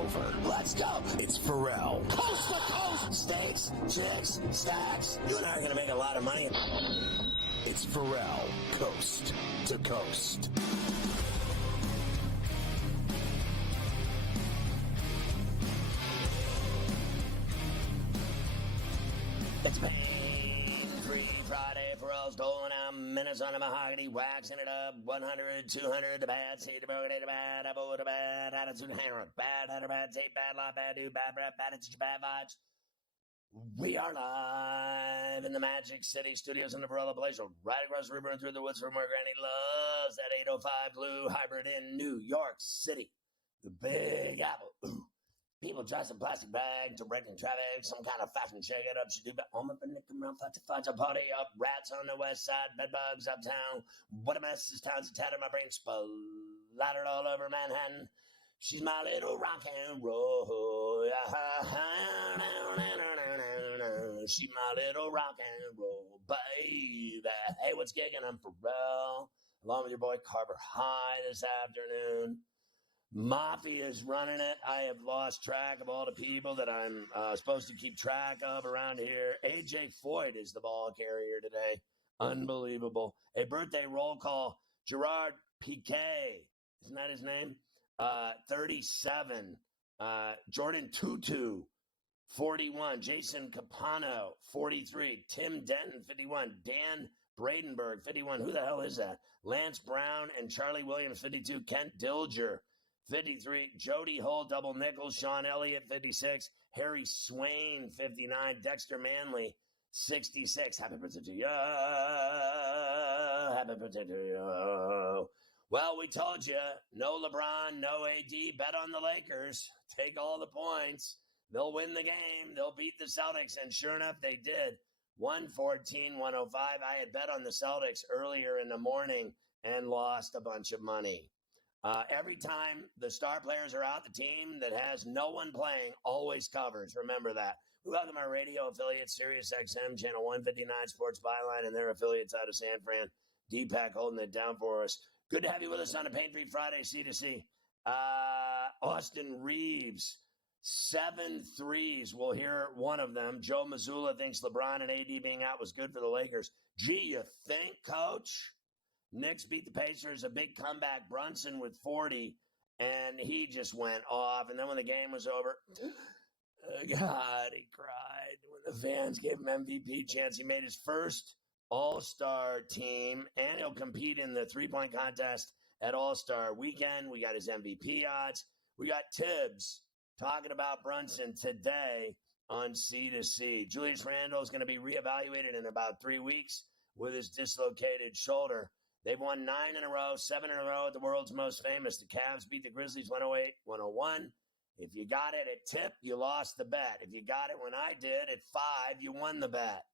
over. Let's go. It's Ferrall. Coast to coast. Steaks, chicks, stacks. You and I are going to make a lot of money. It's Ferrall, coast to coast. It's pain-free Friday. Ferrall's doling out minutes on a mahogany, waxing it up. 100, 200, the bad seed, the bad, apple, the bad attitude, bad tape, bad lot, bad dude, bad breath, bad attitude, bad vibes. We are live in the Magic City Studios in the Ferrall Place, right across the river and through the woods from where Granny loves that 805 Blue Hybrid in New York City. The Big Apple. Ooh. People dressed in plastic bags, directing traffic, some kind of fashion shake it up. She do home up and nick around, fight a party up. Rats on the west side, bedbugs uptown. What a mess this town's a tattered, my brain splattered all over Manhattan. She's my little rock and roll. She's my little rock and roll, baby. Hey, what's gigging? I'm Ferrall, along with your boy Carver High this afternoon. Mafia is running it. I have lost track of all the people that I'm supposed to keep track of around here. AJ Foyt is the ball carrier today. Unbelievable. A birthday roll call. Gerard Piqué, isn't that his name? 37. Jordan Tutu, 41. Jason Capano, 43. Tim Denton, 51. Dan Bradenberg, 51. Who the hell is that? Lance Brown and Charlie Williams, 52. Kent Dilger, 53. Jody Hull, double nickel. Sean Elliott, 56. Harry Swain, 59. Dexter Manley, 66. Happy birthday to you. Happy birthday to you. Well, we told you, no LeBron, no AD. Bet on the Lakers. Take all the points. They'll win the game. They'll beat the Celtics. And sure enough, they did. 114-105. I had bet on the Celtics earlier in the morning and lost a bunch of money. Every time the star players are out, the team that has no one playing always covers. Remember that. We welcome our radio affiliates, Sirius XM, Channel 159, Sports Byline, and their affiliates out of San Fran. D-Pack holding it down for us. Good to have you with us on a Pain-Free Friday, C2C. Austin Reeves, 7 threes. We'll hear one of them. Joe Mazzulla thinks LeBron and AD being out was good for the Lakers. Gee, you think, Coach? Knicks beat the Pacers, a big comeback. Brunson with 40, and he just went off. And then when the game was over, God, he cried. When the fans gave him MVP chance, he made his first All-Star team, and he'll compete in the three-point contest at All-Star Weekend. We got his MVP odds. We got Tibbs talking about Brunson today on C2C. Julius Randle is going to be reevaluated in about 3 weeks with his dislocated shoulder. They've won 9 in a row, 7 in a row at the world's most famous. The Cavs beat the Grizzlies 108-101. If you got it at tip, you lost the bet. If you got it when I did at 5, you won the bet.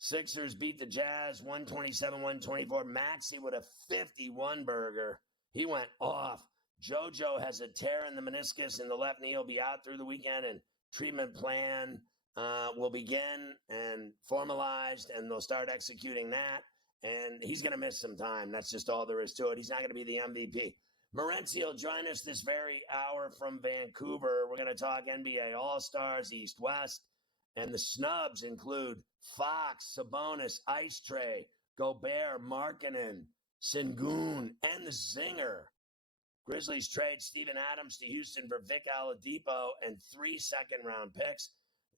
Sixers beat the Jazz 127-124. Maxey with a 51 burger. He went off. JoJo has a tear in the meniscus in the left knee. He'll be out through the weekend, and treatment plan will begin and formalized, and they'll start executing that. And he's going to miss some time. That's just all there is to it. He's not going to be the MVP. Morency will join us this very hour from Vancouver. We're going to talk NBA All-Stars, East-West. And the snubs include Fox, Sabonis, Ice Tray, Gobert, Markkanen, Sengun, and the Zinger. Grizzlies trade Steven Adams to Houston for Vic Oladipo and 3 second-round picks.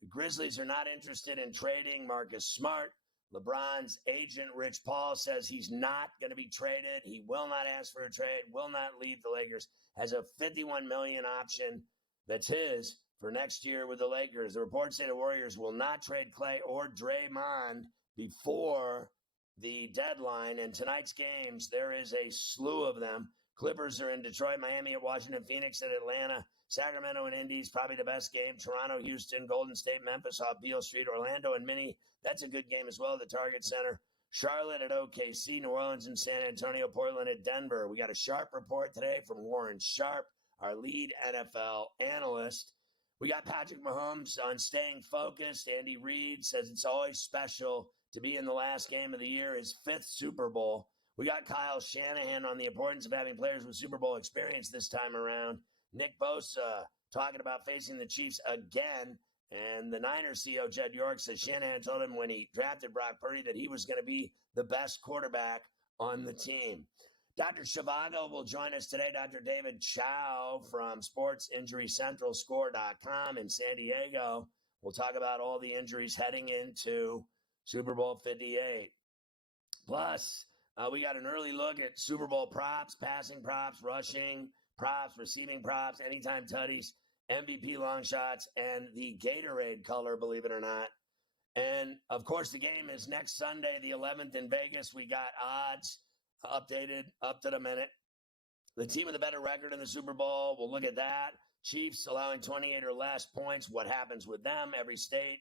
The Grizzlies are not interested in trading Marcus Smart. LeBron's agent, Rich Paul, says he's not going to be traded. He will not ask for a trade, will not leave the Lakers, has a $51 million option that's his for next year with the Lakers. The reports say the Warriors will not trade Clay or Draymond before the deadline. And tonight's games, there is a slew of them. Clippers are in Detroit, Miami at Washington, Phoenix at Atlanta, Sacramento and Indy's probably the best game. Toronto, Houston, Golden State, Memphis off Beale Street, Orlando and Minnie. That's a good game as well, the Target Center. Charlotte at OKC, New Orleans and San Antonio, Portland at Denver. We got a Sharp report today from Warren Sharp, our lead NFL analyst. We got Patrick Mahomes on staying focused. Andy Reid says it's always special to be in the last game of the year, his 5th Super Bowl. We got Kyle Shanahan on the importance of having players with Super Bowl experience this time around. Nick Bosa talking about facing the Chiefs again. And the Niners CEO, Jed York, says Shanahan told him when he drafted Brock Purdy that he was going to be the best quarterback on the team. Dr. Zhivago will join us today. Dr. David Chow from SportsInjuryCentralScore.com in San Diego. We'll talk about all the injuries heading into Super Bowl 58. Plus, we got an early look at Super Bowl props, passing props, rushing props, receiving props, anytime tutties, MVP long shots, and the Gatorade color, believe it or not. And, of course, the game is next Sunday, the 11th in Vegas. We got odds updated up to the minute. The team with a better record in the Super Bowl, we'll look at that. Chiefs allowing 28 or less points. What happens with them? Every state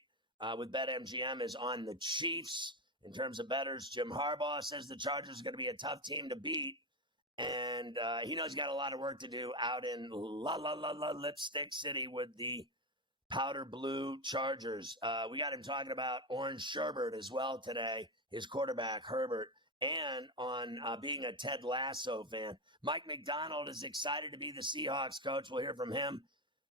with BetMGM is on the Chiefs. In terms of bettors, Jim Harbaugh says the Chargers are going to be a tough team to beat. And he knows he's got a lot of work to do out in Lipstick City with the powder blue Chargers. We got him talking about Orange Sherbert as well today, his quarterback, Herbert, and on being a Ted Lasso fan. Mike McDonald is excited to be the Seahawks coach. We'll hear from him.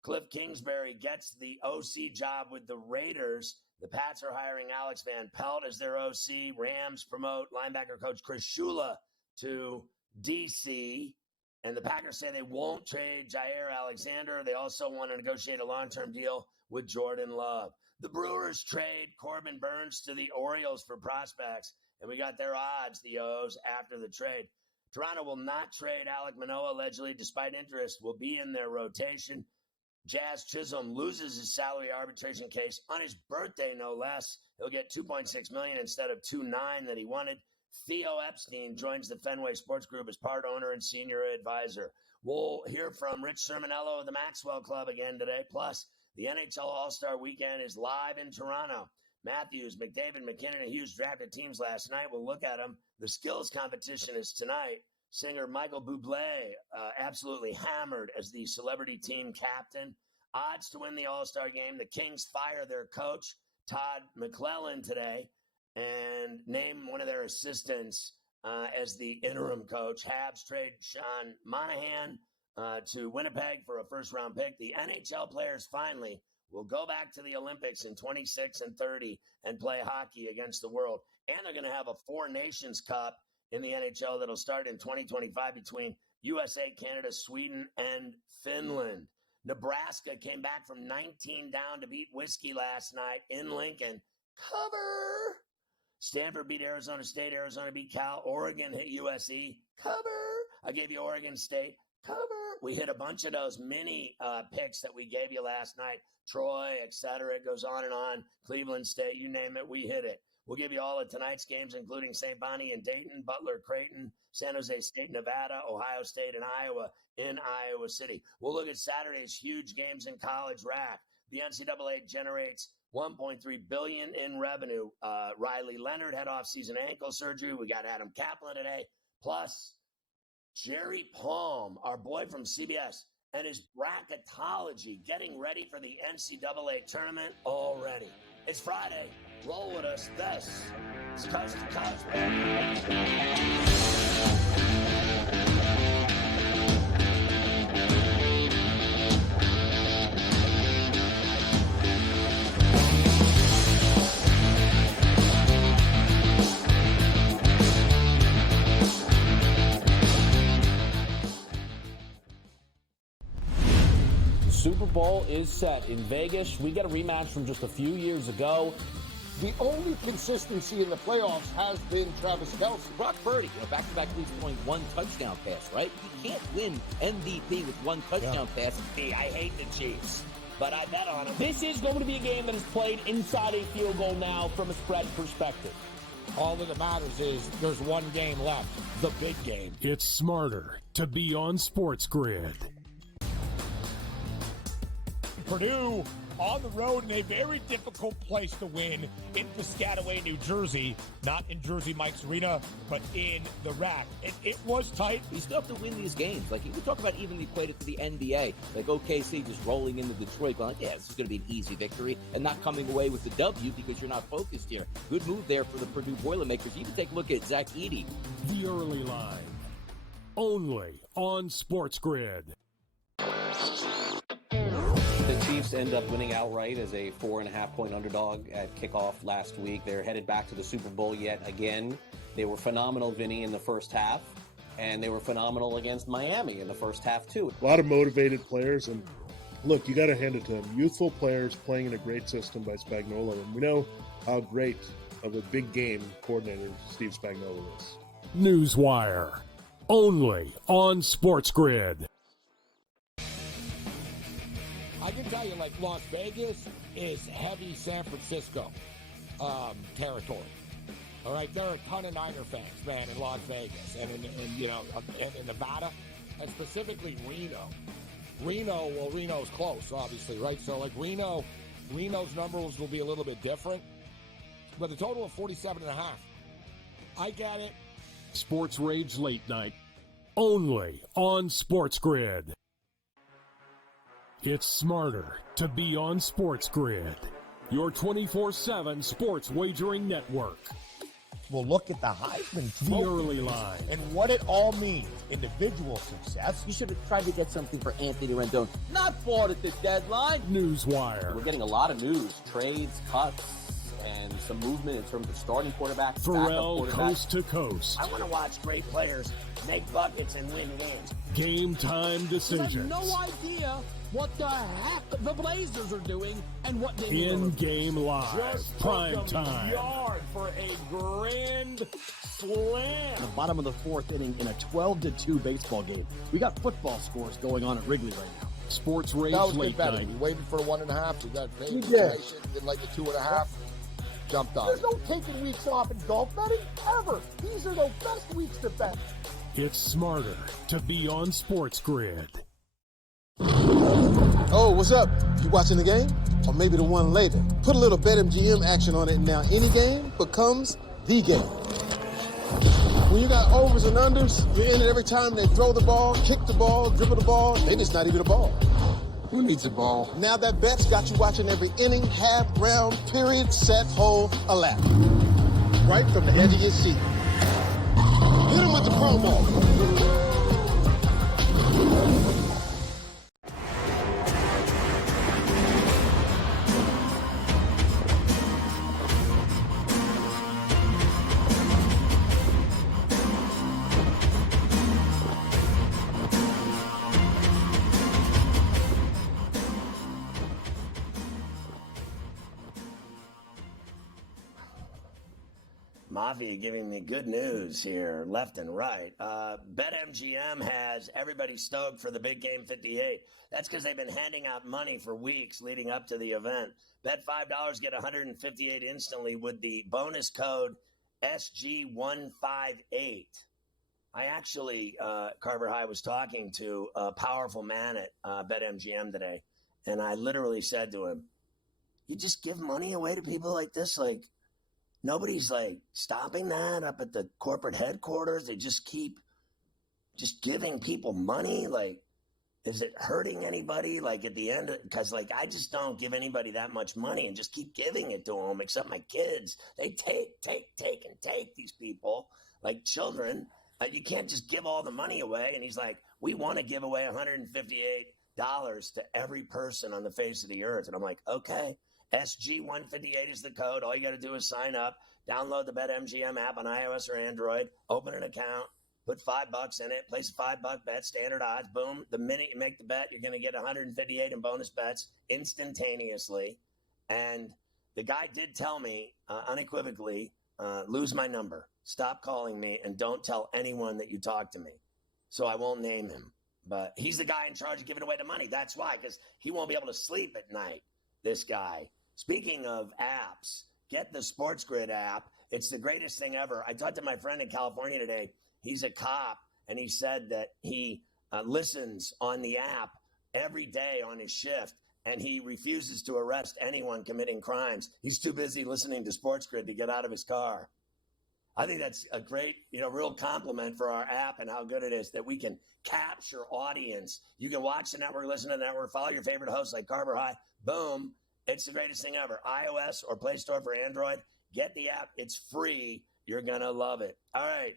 Cliff Kingsbury gets the OC job with the Raiders. The Pats are hiring Alex Van Pelt as their OC. Rams promote linebacker coach Chris Shula to DC. And the Packers say they won't trade Jair Alexander. They also want to negotiate a long-term deal with Jordan Love. The Brewers trade Corbin Burns to the Orioles for prospects. And we got their odds, the O's, after the trade. Toronto will not trade Alek Manoah, allegedly, despite interest, will be in their rotation. Jazz Chisholm loses his salary arbitration case on his birthday, no less. He'll get $2.6 million instead of $2.9 million that he wanted. Theo Epstein joins the Fenway Sports Group as part owner and senior advisor. We'll hear from Rich Sermonello of the Maxwell Club again today. Plus, the NHL All-Star Weekend is live in Toronto. Matthews, McDavid, McKinnon, and Hughes drafted teams last night. We'll look at them. The skills competition is tonight. Singer Michael Bublé absolutely hammered as the celebrity team captain. Odds to win the All-Star game. The Kings fire their coach, Todd McClellan, today, and name one of their assistants as the interim coach. Habs trade Sean Monahan to Winnipeg for a first-round pick. The NHL players finally will go back to the Olympics in 26 and 30 and play hockey against the world. And they're going to have a Four Nations Cup in the NHL that'll start in 2025 between USA, Canada, Sweden, and Finland. Nebraska came back from 19 down to beat Whiskey last night in Lincoln. Cover! Stanford beat Arizona State. Arizona beat Cal. Oregon hit USC. Cover! I gave you Oregon State. Cover! We hit a bunch of those mini picks that we gave you last night. Troy, etc. It goes on and on. Cleveland State, you name it, we hit it. We'll give you all of tonight's games, including St. Bonnie and Dayton, Butler, Creighton, San Jose State, Nevada, Ohio State, and Iowa in Iowa City. We'll look at Saturday's huge games in college rack. The NCAA generates $1.3 billion in revenue. Riley Leonard had off-season ankle surgery. We got Adam Kaplan today. Plus, Jerry Palm, our boy from CBS, and his bracketology, getting ready for the NCAA tournament already. It's Friday. Roll with us. This is Coast to Coast. Super Bowl is set in Vegas. We get a rematch from just a few years ago. The only consistency in the playoffs has been Travis Kelce. Brock Purdy, back-to-back leagues throwing one touchdown pass, right? You can't win MVP with one touchdown pass. I hate the Chiefs, but I bet on them. This is going to be a game that is played inside a field goal now from a spread perspective. All that matters is there's one game left, the big game. It's smarter to be on SportsGrid. Purdue on the road in a very difficult place to win in Piscataway, New Jersey. Not in Jersey Mike's Arena, but in the rack. It was tight. You still have to win these games. Like, you can talk about even equate it to the NBA. Like OKC just rolling into Detroit, going, yeah, this is going to be an easy victory, and not coming away with the W because you're not focused here. Good move there for the Purdue Boilermakers. You can take a look at Zach Edey. The early line. Only on SportsGrid. The Chiefs end up winning outright as a 4.5-point underdog at kickoff last week. They're headed back to the Super Bowl yet again. They were phenomenal, Vinny, in the first half, and they were phenomenal against Miami in the first half, too. A lot of motivated players, and look, you got to hand it to them. Youthful players playing in a great system by Spagnuolo, and we know how great of a big game coordinator Steve Spagnuolo is. Newswire, only on SportsGrid. I can tell you, like, Las Vegas is heavy San Francisco territory. All right, there are a ton of Niner fans, man, in Las Vegas and in Nevada, and specifically Reno. Reno's close, obviously, right? So, like, Reno's numbers will be a little bit different, but a total of 47.5. I get it. Sports Rage Late Night, only on SportsGrid. It's smarter to be on SportsGrid, your 24/7 sports wagering network. We'll look at the Heisman The Trophy early line. and what it all means. Individual success. You should have tried to get something for Anthony Rendon. Not bought at the deadline. Newswire. We're getting a lot of news, trades, cuts, and some movement in terms of starting quarterbacks, backup Ferrall quarterbacks. coast to coast. I want to watch great players make buckets and win games. Game time decisions. I have no idea what the heck the Blazers are doing and what they need. In-game live. Prime time. Yard for a grand slam. The bottom of the fourth inning in a 12-2 baseball game. We got football scores going on at Wrigley right now. Sports Rage That was Late good betting. Night. We waited for the 1.5. We got paid did. information. Didn't like the 2.5. Jumped on. There's no taking weeks off in golf betting, ever. These are the best weeks to bet. It's smarter to be on SportsGrid. Oh, what's up? You watching the game? Or maybe the one later? Put a little BetMGM action on it, and now any game becomes the game. When you got overs and unders, you're in it every time they throw the ball, kick the ball, dribble the ball. They just not even a ball. Who needs a ball? Now that bet's got you watching every inning, half, round, period, set, hole, a lap. Right from the edge of your seat. Hit them with the promo. Mafia giving me good news here, left and right. BetMGM has everybody stoked for the big game 58. That's because they've been handing out money for weeks leading up to the event. Bet $5, get 158 instantly with the bonus code SG158. I actually, Carver High, was talking to a powerful man at BetMGM today, and I literally said to him, you just give money away to people like this? Like, nobody's like stopping that up at the corporate headquarters. They just keep just giving people money. Like, is it hurting anybody? Like at the end, because like I just don't give anybody that much money and just keep giving it to them, except my kids. They take these people like children. You can't just give all the money away. And he's like, we want to give away $158 to every person on the face of the earth. And I'm like, okay. SG158 is the code. All you got to do is sign up, download the BetMGM app on iOS or Android, open an account, put $5 in it, place a $5 bet, standard odds. Boom. The minute you make the bet, you're going to get 158 in bonus bets instantaneously. And the guy did tell me unequivocally, lose my number, stop calling me, and don't tell anyone that you talk to me. So I won't name him. But he's the guy in charge of giving away the money. That's why, because he won't be able to sleep at night, this guy. Speaking of apps, get the SportsGrid app. It's the greatest thing ever. I talked to my friend in California today. He's a cop, and he said that he listens on the app every day on his shift, and he refuses to arrest anyone committing crimes. He's too busy listening to SportsGrid to get out of his car. I think that's a great, real compliment for our app and how good it is that we can capture audience. You can watch the network, listen to the network, follow your favorite hosts like Carver High. Boom. It's the greatest thing ever. iOS or Play Store for Android. Get the app. It's free. You're going to love it. All right.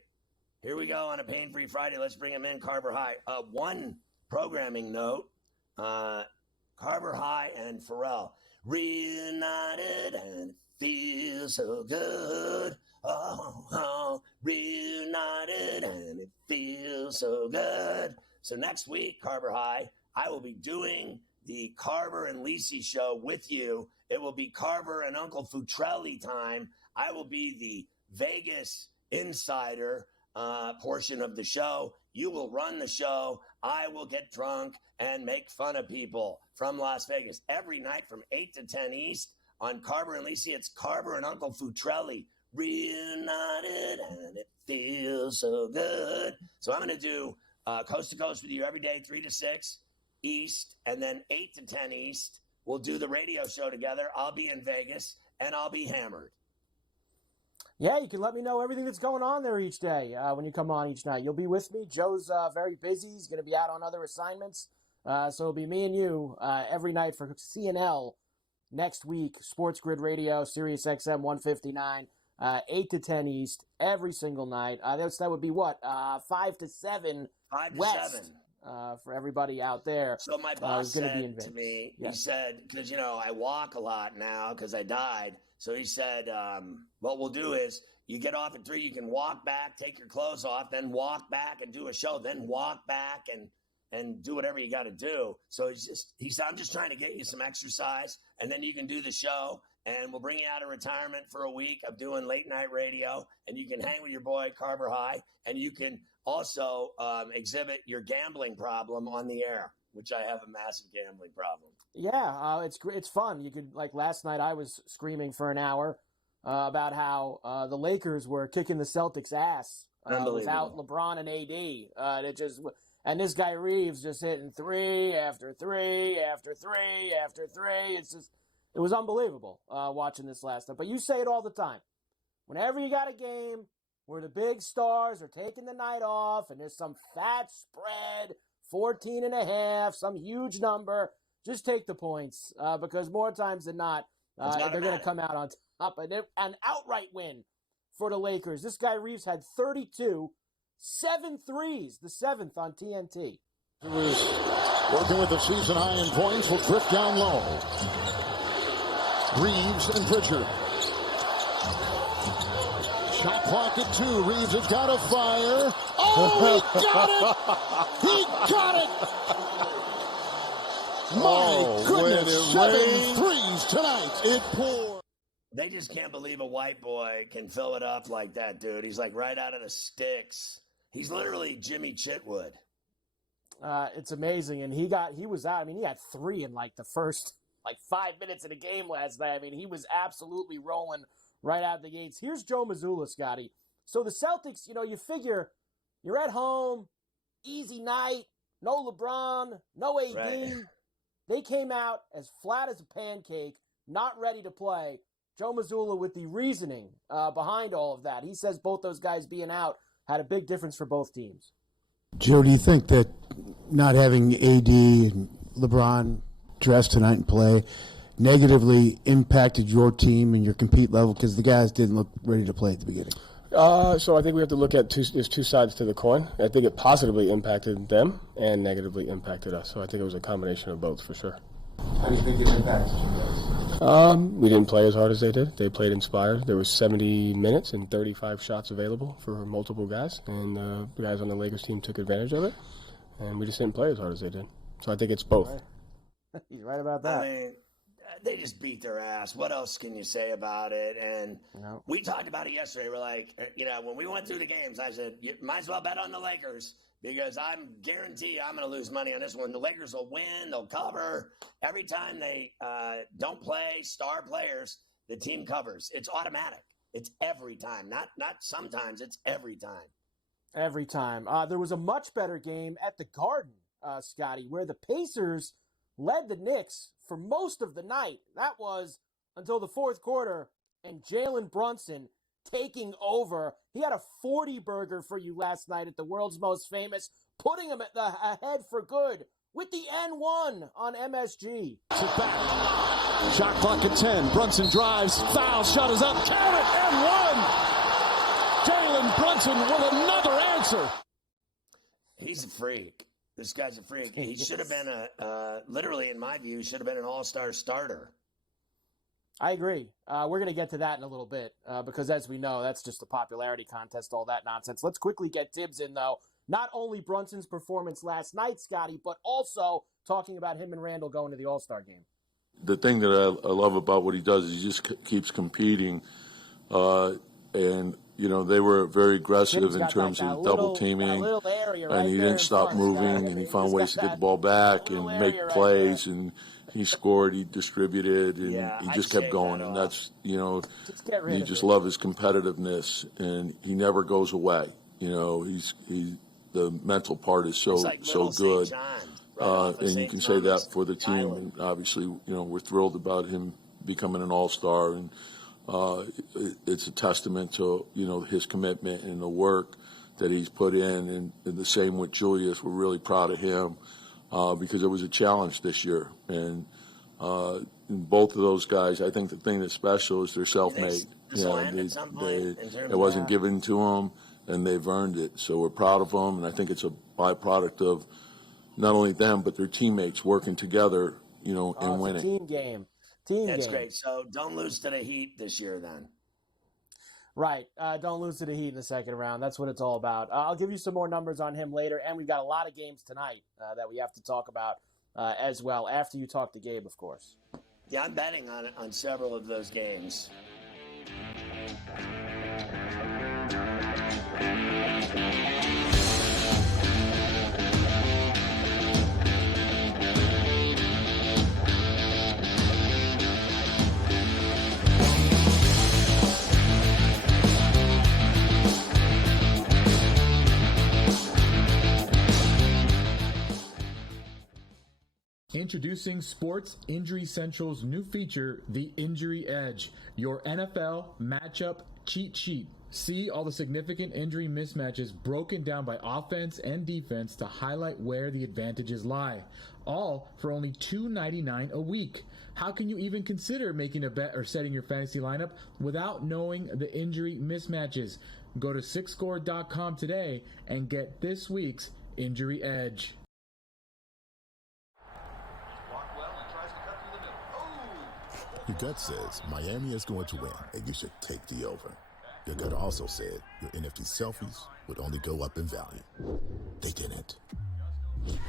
Here we go on a pain-free Friday. Let's bring him in, Carver High. One programming note. Carver High and Ferrall. Reunited and it feels so good. Oh, reunited and it feels so good. So next week, Carver High, I will be doing the Carver and Lisi show with you. It will be Carver and Uncle Futrelli time. I will be the Vegas insider portion of the show. You will run the show. I will get drunk and make fun of people from Las Vegas every night from 8 to 10 East on Carver and Lisi. It's Carver and Uncle Futrelli. Reunited and it feels so good. So I'm going to do coast to coast with you every day, 3 to 6 East, and then 8 to 10 East. We'll do the radio show together. I'll be in Vegas, and I'll be hammered. Yeah, you can let me know everything that's going on there each day when you come on each night. You'll be with me. Joe's very busy. He's going to be out on other assignments. So it'll be me and you every night for CNL next week. SportsGrid Radio, Sirius XM 159, 8 to 10 East, every single night. That would be what? 5 to 7 West. 7. For everybody out there. So my boss said to me, he said, because, I walk a lot now because I died. So he said, what we'll do is you get off at 3, you can walk back, take your clothes off, then walk back and do a show, then walk back and do whatever you got to do. So he said, I'm just trying to get you some exercise, and then you can do the show, and we'll bring you out of retirement for a week of doing late night radio, and you can hang with your boy Carver High, and you can also exhibit your gambling problem on the air, which I have a massive gambling problem. Yeah, it's fun. You could, like last night, I was screaming for an hour about how the Lakers were kicking the Celtics' ass without LeBron and AD. And this guy Reeves just hitting 3 after 3 after 3 after 3. It was unbelievable watching this last night. But you say it all the time. Whenever you got a game where the big stars are taking the night off and there's some fat spread, 14.5, some huge number, just take the points because more times than not, they're going to come out on top. An outright win for the Lakers. This guy Reeves had 32, 7 threes, the 7th on TNT. He was working with the season high in points, will drift down low. Reeves and Pritchard. Shot clock at 2. Reeves has got a fire. Oh, he got it! He got it! My goodness, 7 threes tonight. It poured. They just can't believe a white boy can fill it up like that, dude. He's like right out of the sticks. He's literally Jimmy Chitwood. It's amazing, and he was out. I mean, he had 3 in like the first 5 minutes of the game last night. I mean, he was absolutely rolling right out of the gates. Here's Joe Mazzulla, Scotty. So the Celtics, you figure you're at home, easy night, no LeBron, no AD. Right. They came out as flat as a pancake, not ready to play. Joe Mazzulla with the reasoning behind all of that. He says both those guys being out had a big difference for both teams. Joe, do you think that not having AD and LeBron dressed tonight and play negatively impacted your team and your compete level because the guys didn't look ready to play at the beginning? So I think we have to look at there's two sides to the coin. I think it positively impacted them and negatively impacted us. So I think it was a combination of both for sure. How do you think it impacted you guys? We didn't play as hard as they did. They played inspired. There was 70 minutes and 35 shots available for multiple guys, and the guys on the Lakers team took advantage of it, and we just didn't play as hard as they did. So I think it's both. Right. He's right about that. I mean, they just beat their ass. What else can you say about it? And we talked about it yesterday. We're like, when we went through the games, I said, you might as well bet on the Lakers because I'm guarantee I'm going to lose money on this one. The Lakers will win. They'll cover. Every time they don't play star players, the team covers. It's automatic. It's every time. Not sometimes. It's every time. Every time. There was a much better game at the Garden, Scotty, where the Pacers led the Knicks for most of the night. That was until the fourth quarter, and Jalen Brunson taking over. He had a 40-burger for you last night at the world's most famous, putting him ahead for good with the N1 on MSG. Back. Shot clock at 10. Brunson drives. Foul. Shot is up. Count it. N1. Jalen Brunson with another answer. He's a freak. This guy's a freak. He should have been literally, in my view, should have been an all-star starter. I agree. We're going to get to that in a little bit because, as we know, that's just a popularity contest, all that nonsense. Let's quickly get Tibbs in, though. Not only Brunson's performance last night, Scotty, but also talking about him and Randall going to the All-Star game. The thing that I love about what he does is he just keeps competing. And, you know, they were very aggressive in terms of double teaming. And he didn't stop moving, and he found ways to get the ball back and make plays. And he scored, he distributed, and he just kept going. And that's, you know, you just love his competitiveness, and he never goes away. You know, the mental part is so good. And you can say that for the team. And obviously, you know, we're thrilled about him becoming an all-star. And it's a testament to, you know, his commitment and the work that he's put in. And the same with Julius. We're really proud of him because it was a challenge this year. And both of those guys, I think the thing that's special is they're self-made. It wasn't given to them, and they've earned it. So we're proud of them, and I think it's a byproduct of not only them, but their teammates working together, you know, and winning. Team game. That's great. So don't lose to the Heat this year then. Right. Don't lose to the Heat in the second round. That's what it's all about. I'll give you some more numbers on him later, and we've got a lot of games tonight that we have to talk about as well, after you talk to Gabe, of course. Yeah, I'm betting on several of those games. Introducing Sports Injury Central's new feature, The Injury Edge, your NFL matchup cheat sheet. See all the significant injury mismatches broken down by offense and defense to highlight where the advantages lie. All for only $2.99 a week. How can you even consider making a bet or setting your fantasy lineup without knowing the injury mismatches? Go to sixscore.com today and get this week's Injury Edge. Your gut says Miami is going to win, and you should take the over. Your gut also said your NFT selfies would only go up in value. They didn't.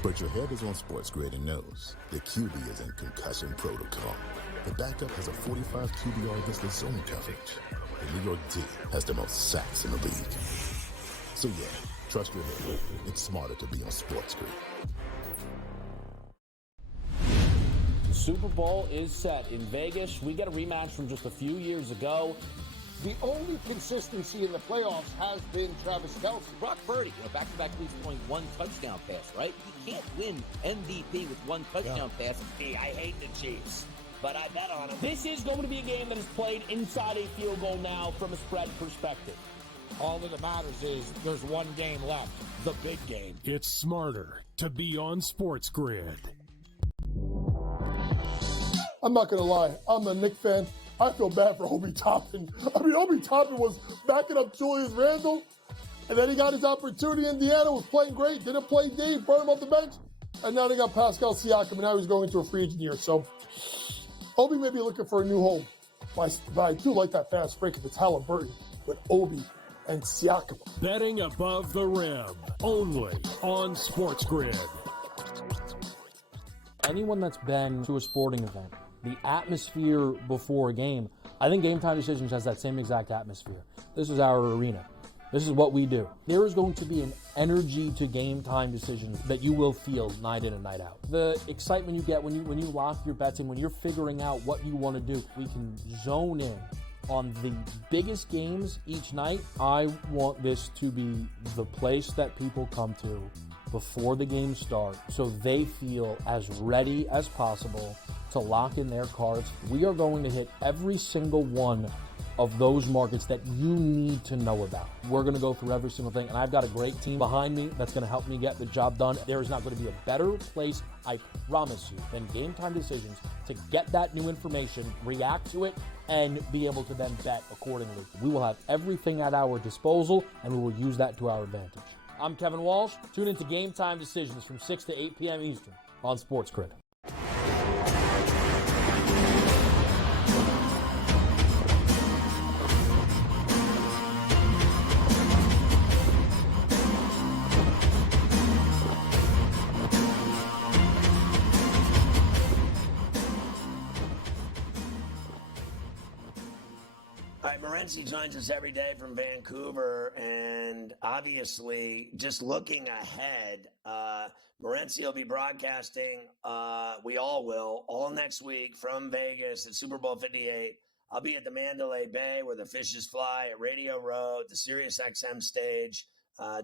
But your head is on SportsGrid and knows the QB is in concussion protocol. The backup has a 45 QBR against the zone coverage. The New York D has the most sacks in the league. So yeah, trust your head. It's smarter to be on SportsGrid. Super Bowl is set in Vegas. We get a rematch from just a few years ago. The only consistency in the playoffs has been Travis Kelce. Brock Purdy, back-to-back weeks throwing one touchdown pass, right? You can't win MVP with one touchdown pass. I hate the Chiefs, but I bet on them. This is going to be a game that is played inside a field goal now from a spread perspective. All that matters is there's one game left, the big game. It's smarter to be on SportsGrid. I'm not going to lie. I'm a Knicks fan. I feel bad for Obi Toppin. I mean, Obi Toppin was backing up Julius Randle, and then he got his opportunity. Indiana was playing great. Didn't play D, brought him off the bench, and now they got Pascal Siakam, and now he's going to a free agent year. So Obi may be looking for a new home. But I do like that fast break if it's Halliburton with Obi and Siakam. Betting above the rim, only on SportsGrid. Anyone that's been to a sporting event, the atmosphere before a game, I think Game Time Decisions has that same exact atmosphere. This is our arena. This is what we do. There is going to be an energy to Game Time Decisions that you will feel night in and night out. The excitement you get when you lock your bets in, when you're figuring out what you want to do, we can zone in on the biggest games each night. I want this to be the place that people come to before the games start so they feel as ready as possible to lock in their cards. We are going to hit every single one of those markets that you need to know about. We're going to go through every single thing, and I've got a great team behind me that's going to help me get the job done. There is not going to be a better place, I promise you, than Game Time Decisions to get that new information, react to it, and be able to then bet accordingly. We will have everything at our disposal, and we will use that to our advantage. I'm Kevin Walsh. Tune into Game Time Decisions from 6 to 8 p.m. Eastern on SportsGrid. All right, Morency joins us every day from Vancouver, and obviously, just looking ahead, Morency will be broadcasting, we all will, all next week from Vegas at Super Bowl 58. I'll be at the Mandalay Bay where the fishes fly at Radio Row, the Sirius XM stage,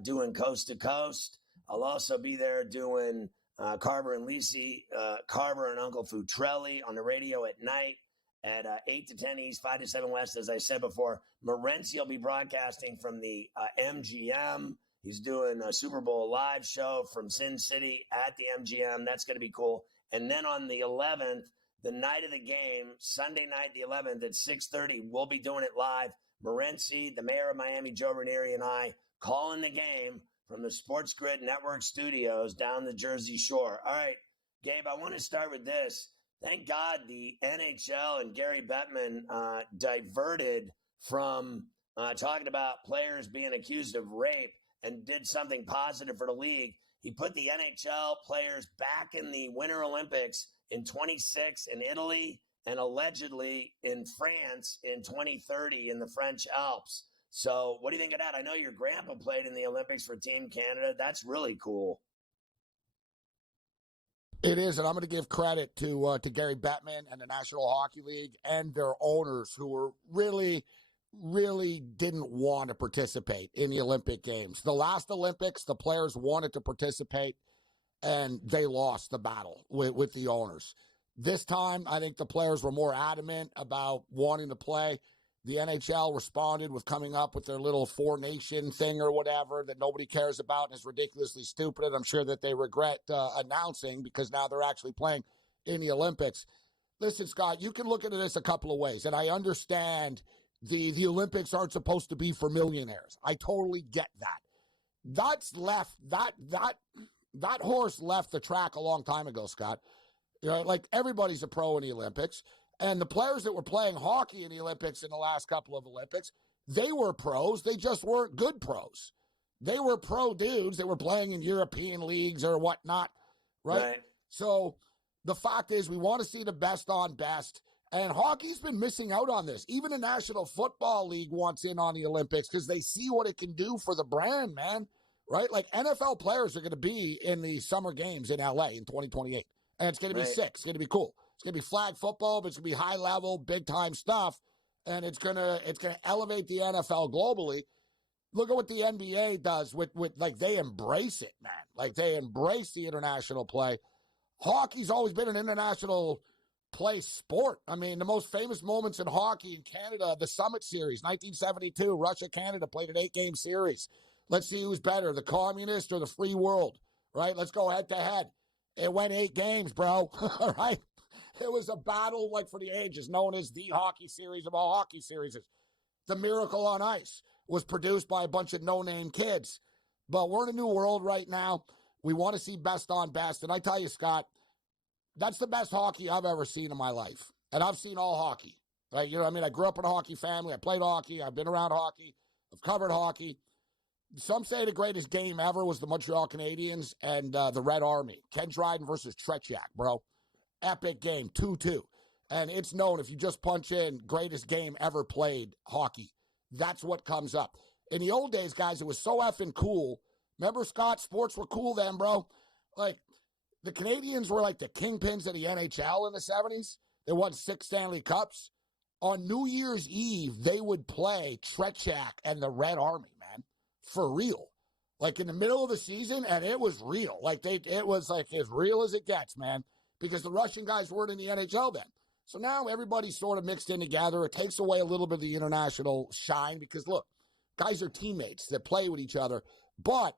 doing Coast to Coast. I'll also be there doing Carver and Lisi, Carver and Uncle Futrelli on the radio at night. At 8 to 10 East, 5 to 7 West, as I said before. Morency will be broadcasting from the MGM. He's doing a Super Bowl live show from Sin City at the MGM. That's going to be cool. And then on the 11th, the night of the game, Sunday night, the 11th at 6:30, we'll be doing it live. Morency, the mayor of Miami, Joe Ranieri, and I calling the game from the SportsGrid Network studios down the Jersey Shore. All right, Gabe, I want to start with this. Thank God the NHL and Gary Bettman diverted from talking about players being accused of rape and did something positive for the league. He put the NHL players back in the Winter Olympics in 26 in Italy and allegedly in France in 2030 in the French Alps. So what do you think of that? I know your grandpa played in the Olympics for Team Canada. That's really cool. It is, and I'm going to give credit to Gary Bettman and the National Hockey League and their owners who were really didn't want to participate in the Olympic Games. The last Olympics, the players wanted to participate, and they lost the battle with the owners. This time, I think the players were more adamant about wanting to play. The NHL responded with coming up with their little four-nation thing or whatever that nobody cares about and is ridiculously stupid, and I'm sure that they regret announcing because now they're actually playing in the Olympics. Listen, Scott, you can look at this a couple of ways, and I understand the Olympics aren't supposed to be for millionaires. I totally get that. That's left, that horse left the track a long time ago, Scott. You know, like everybody's a pro in the Olympics. And the players that were playing hockey in the Olympics in the last couple of Olympics, they were pros. They just weren't good pros. They were pro dudes that were playing in European leagues or whatnot, right? So the fact is we want to see the best on best. And hockey's been missing out on this. Even the National Football League wants in on the Olympics because they see what it can do for the brand, man, right? Like NFL players are going to be in the summer games in LA in 2028. And it's going to be sick. It's going to be cool. It's going to be flag football, but it's going to be high level, big time stuff, and it's going to elevate the NFL globally. Look at what the NBA does with like they embrace it, man. Like they embrace the international play. Hockey's always been an international play sport. I mean, the most famous moments in hockey in Canada, the Summit Series, 1972, Russia-Canada played an 8-game series. Let's see who's better, the communist or the free world, right? Let's go head to head. It went 8 games, bro, all right? It was a battle like for the ages, known as the hockey series of all hockey series. The Miracle on Ice was produced by a bunch of no-name kids. But we're in a new world right now. We want to see best on best. And I tell you, Scott, that's the best hockey I've ever seen in my life. And I've seen all hockey. Right? You know what I mean? I grew up in a hockey family. I played hockey. I've been around hockey. I've covered hockey. Some say the greatest game ever was the Montreal Canadiens and the Red Army. Ken Dryden versus Tretiak, bro. Epic game, 2-2. And it's known if you just punch in greatest game ever played hockey, that's what comes up. In the old days, guys, it was so effing cool. Remember, Scott, sports were cool then, bro? Like, the Canadians were like the kingpins of the NHL in the 70s. They won 6 Stanley Cups. On New Year's Eve, they would play Tretiak and the Red Army, man, for real. Like in the middle of the season, and it was real. Like it was like as real as it gets, man. Because the Russian guys weren't in the NHL then. So now everybody's sort of mixed in together. It takes away a little bit of the international shine because, look, guys are teammates that play with each other. But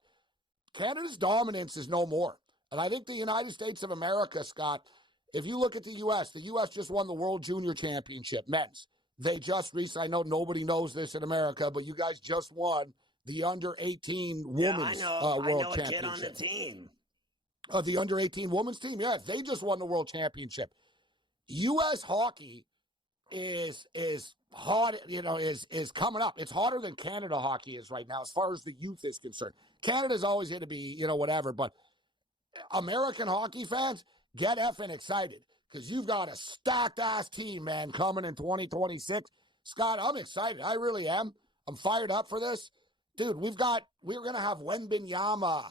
Canada's dominance is no more. And I think the United States of America, Scott, if you look at the U.S. just won the World Junior Championship, men's. They just recently, I know nobody knows this in America, but you guys just won the under-18 Yeah, women's I world know a championship. kid on the team. The under-18 women's team, yeah, they just won the world championship. U.S. hockey is hot, is coming up. It's hotter than Canada hockey is right now as far as the youth is concerned. Canada's always going to be, whatever, but American hockey fans, get effing excited because you've got a stacked-ass team, man, coming in 2026. Scott, I'm excited. I really am. I'm fired up for this. Dude, we're going to have Wembanyama,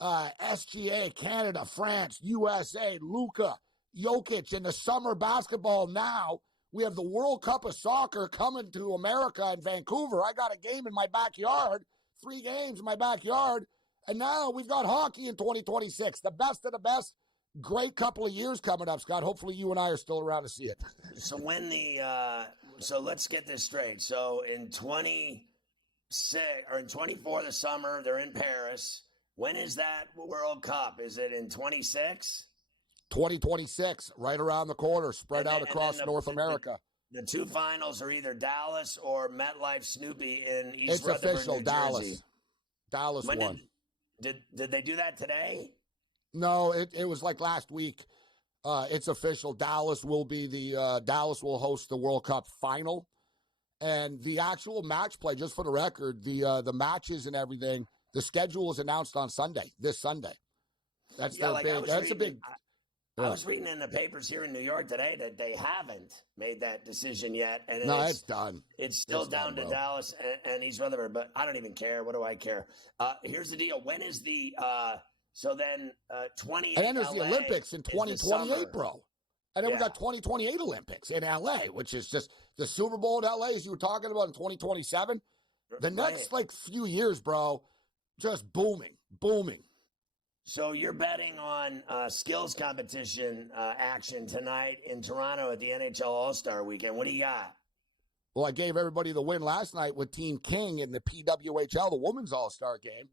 SGA, Canada, France, USA, Luka, Jokic in the summer basketball now. We have the World Cup of Soccer coming to America in Vancouver. I got a game in my backyard, 3 games in my backyard, and now we've got hockey in 2026. The best of the best. Great couple of years coming up, Scott. Hopefully you and I are still around to see it. So so let's get this straight. So in 24 the summer, they're in Paris. When is that World Cup? Is it in 26? 2026, right around the corner, spread out across North America. The 2 finals are either Dallas or MetLife Snoopy in East Rutherford, It's official, New Dallas. Jersey. Dallas won. Did they do that today? No, it was like last week. It's official. Dallas will host the World Cup final. And the actual match play, just for the record, the matches and everything, the schedule is announced on Sunday, this Sunday. That's I was reading in the papers here in New York today that they haven't made that decision yet. And it's done. It's still down to Dallas and East Rutherford, but I don't even care. What do I care? Here's the deal. When is the 20? And then there's the Olympics in 2028, bro. And then we got 2028 Olympics in LA, which is just the Super Bowl in LA, as you were talking about, in 2027. The next few years, bro, just booming. So you're betting on skills competition action tonight in Toronto at the NHL All-Star Weekend. What do you got? Well, I gave everybody the win last night with Team King in the PWHL, the Women's All-Star game.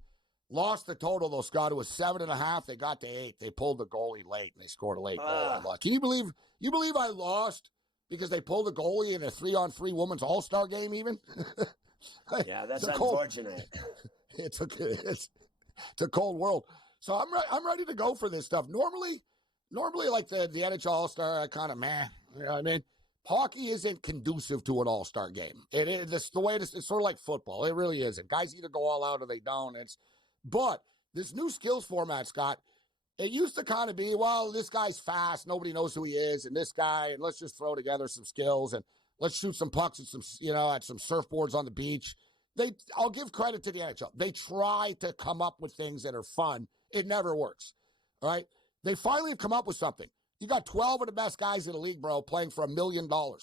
Lost the total, though, Scott. It was 7.5. They got to 8. They pulled the goalie late, and they scored a late goal. I lost. Can you believe I lost because they pulled the goalie in a 3-on-3 Women's All-Star game even? Yeah, that's unfortunate. It's a cold world. So I'm ready to go for this stuff. Normally like the NHL All-Star, I kind of meh. You know what I mean? Hockey isn't conducive to an All-Star game. It's the way it's sort of like football. It really isn't. Guys either go all out or they don't. But this new skills format, Scott, it used to kind of be, well, this guy's fast. Nobody knows who he is. And this guy, and let's just throw together some skills and let's shoot some pucks at some surfboards on the beach. I'll give credit to the NHL. They try to come up with things that are fun. It never works. All right. They finally have come up with something. You got 12 of the best guys in the league, bro, playing for $1 million. All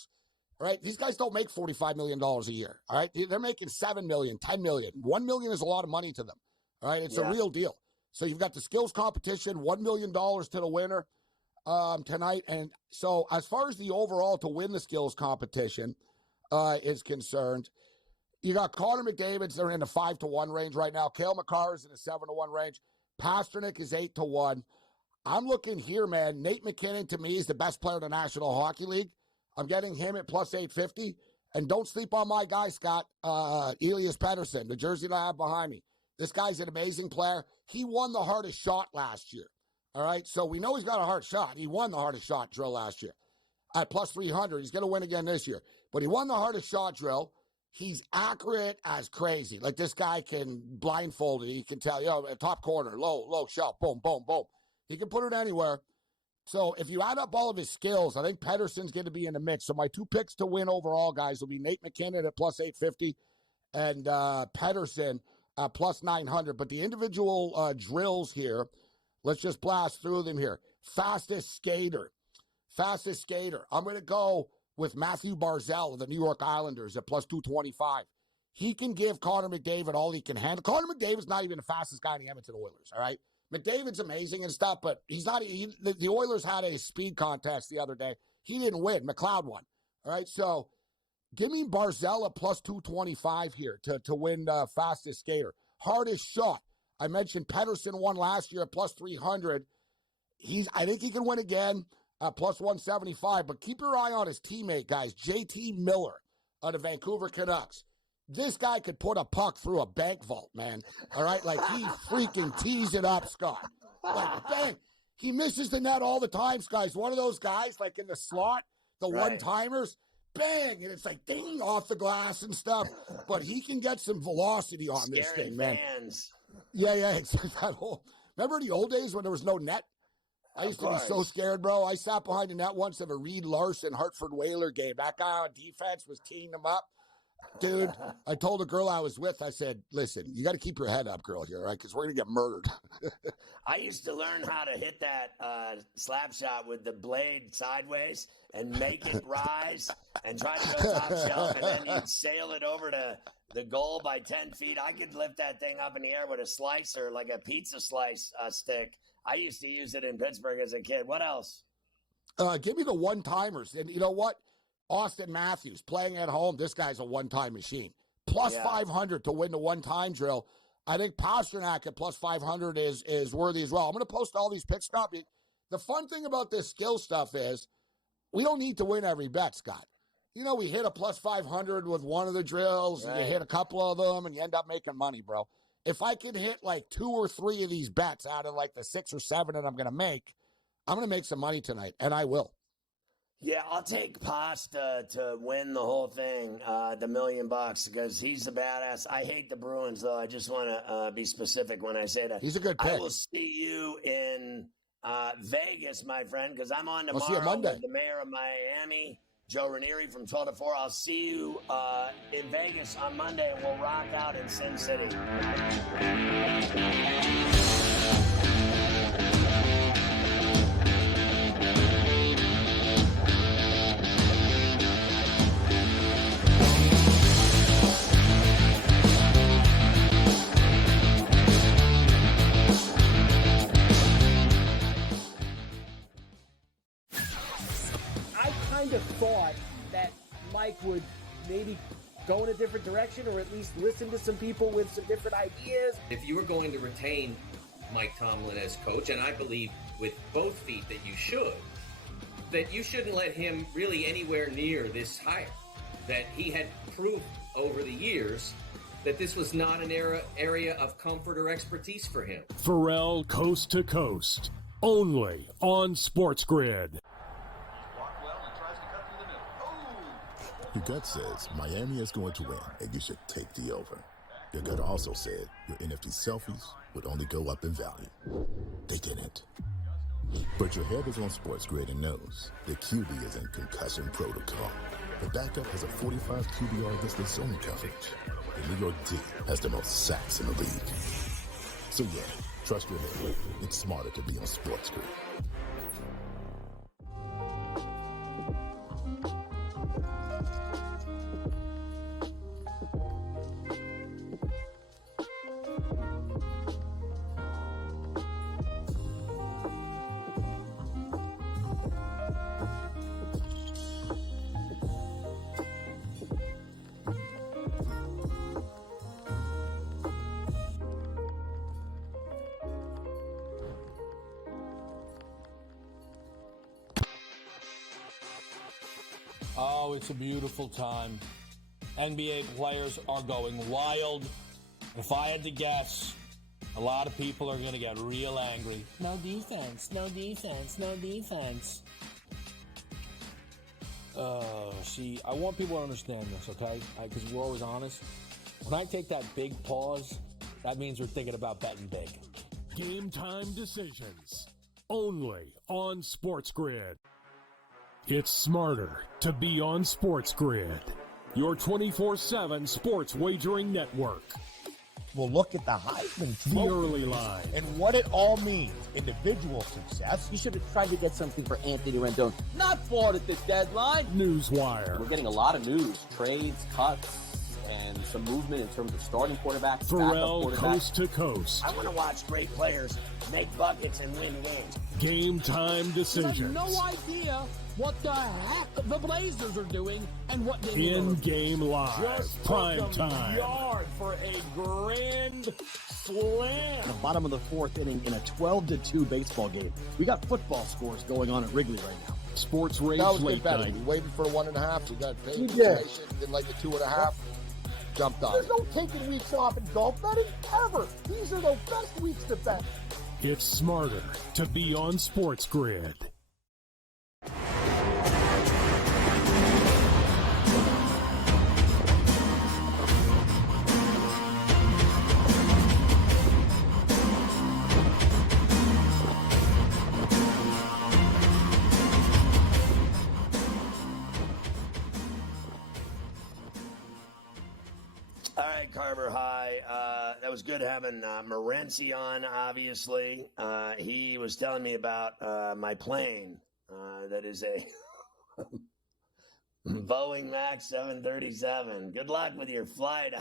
right. These guys don't make $45 million a year. All right. They're making $7 million, $10 million. $1 million is a lot of money to them. All right. It's a real deal. So you've got the skills competition, $1 million to the winner tonight. And so as far as the overall to win the skills competition is concerned, you got Connor McDavid. They're in the 5-1 range right now. Cale Makar is in the 7-1 range. Pasternak is 8-1. I'm looking here, man. Nate McKinnon, to me, is the best player in the National Hockey League. I'm getting him at plus 850. And don't sleep on my guy, Scott, Elias Pettersson, the jersey that I have behind me. This guy's an amazing player. He won the hardest shot last year. All right, so we know he's got a hard shot. He won the hardest shot drill last year at plus 300. He's going to win again this year. But he won the hardest shot drill. He's accurate as crazy. Like, this guy can blindfold it. He can tell, top corner, low shot, boom, boom, boom. He can put it anywhere. So if you add up all of his skills, I think Pettersson's going to be in the mix. So my 2 picks to win overall, guys, will be Nate McKinnon at plus 850 and Pettersson at plus 900. But the individual drills here, let's just blast through them here. Fastest skater. I'm going to go with Matthew Barzal of the New York Islanders at plus 225. He can give Connor McDavid all he can handle. Connor McDavid's not even the fastest guy in the Edmonton Oilers, all right? McDavid's amazing and stuff, but he's not. The Oilers had a speed contest the other day. He didn't win. McLeod won, all right? So give me Barzal at plus 225 here to win fastest skater. Hardest shot. I mentioned Pettersson won last year at plus 300. I think he can win again. Plus 175, but keep your eye on his teammate, guys. JT Miller of the Vancouver Canucks. this guy could put a puck through a bank vault, man. All right? Like, he freaking tees it up, Scott. Like, bang. He misses the net all the time, Scott. He's one of those guys, like in the slot, the one-timers, bang, and it's like ding off the glass and stuff. But he can get some velocity on this thing, man. Yeah. Remember the old days when there was no net? I used to be so scared, bro. I sat behind the net once of a Reed Larson Hartford Whaler game. That guy on defense was teeing them up. Dude, I told a girl I was with, I said, listen, you got to keep your head up, girl, here, right? Because we're going to get murdered. I used to learn how to hit that slap shot with the blade sideways and make it rise and try to go top shelf, and then you'd sail it over to the goal by 10 feet. I could lift that thing up in the air with a slicer, like a pizza slice stick. I used to use it in Pittsburgh as a kid. What else? Give me the one-timers. And you know what? Austin Matthews playing at home. This guy's a one-time machine. Plus 500 to win the one-time drill. I think Pasternak at plus 500 is worthy as well. I'm going to post all these picks, Scott. The fun thing about this skill stuff is we don't need to win every bet, Scott. You know, we hit a plus 500 with one of the drills, and you hit a couple of them, and you end up making money, bro. If I can hit like 2 or 3 of these bets out of like the 6 or 7 that I'm going to make some money tonight, and I will. Yeah, I'll take Pasta to win the whole thing, the $1 million, because he's a badass. I hate the Bruins, though. I just want to be specific when I say that. He's a good pick. I will see you in Vegas, my friend, because I'm on I'll see you tomorrow Monday. with the mayor of Miami, Joe Ranieri, from 12 to 4. I'll see you in Vegas on Monday, and we'll rock out in Sin City. Thought that Mike would maybe go in a different direction, or at least listen to some people with some different ideas. If you were going to retain Mike Tomlin as coach, and I believe with both feet that you shouldn't let him really anywhere near this hire. That he had proved over the years that this was not an area of comfort or expertise for him. Ferrall Coast to Coast, only on SportsGrid. Your gut says Miami is going to win, and you should take the over. Your gut also said your NFT selfies would only go up in value. They didn't. But your head is on SportsGrid and knows the QB is in concussion protocol. The backup has a 45 QBR against the zone coverage. The New York D has the most sacks in the league. So yeah, trust your head. It's smarter to be on SportsGrid. Oh, it's a beautiful time. NBA players are going wild. If I had to guess, a lot of people are going to get real angry. No defense, no defense, no defense. See, I want people to understand this, okay? Because we're always honest. When I take that big pause, that means we're thinking about betting big. Game time decisions, only on SportsGrid. It's smarter to be on SportsGrid, your 24/7 sports wagering network. Well, look at the Heisman The early line. and what it all means. Individual success. You should have tried to get something for Anthony Rendon. Not bought at the deadline. Newswire. We're getting a lot of news, trades, cuts, and some movement in terms of starting quarterbacks, Ferrall backup quarterbacks. Coast to Coast. I want to watch great players make buckets and win games. Game time You decisions. have no idea what the heck the Blazers are doing and what they In-game live. Just Prime took them time. yard for a grand slam. The bottom of the fourth inning in a 12-2 baseball game. We got football scores going on at Wrigley right now. Sports Rage That was Late good betting. Night. We waited for 1.5. We got paid. We did. Didn't like the 2.5. jumped on There's it. no taking weeks off in golf betting, ever. These are the best weeks to bet. It's smarter to be on SportsGrid. All right, Carver High. That was good having Morency on, obviously. He was telling me about my plane that is a Boeing Max 737. Good luck with your flight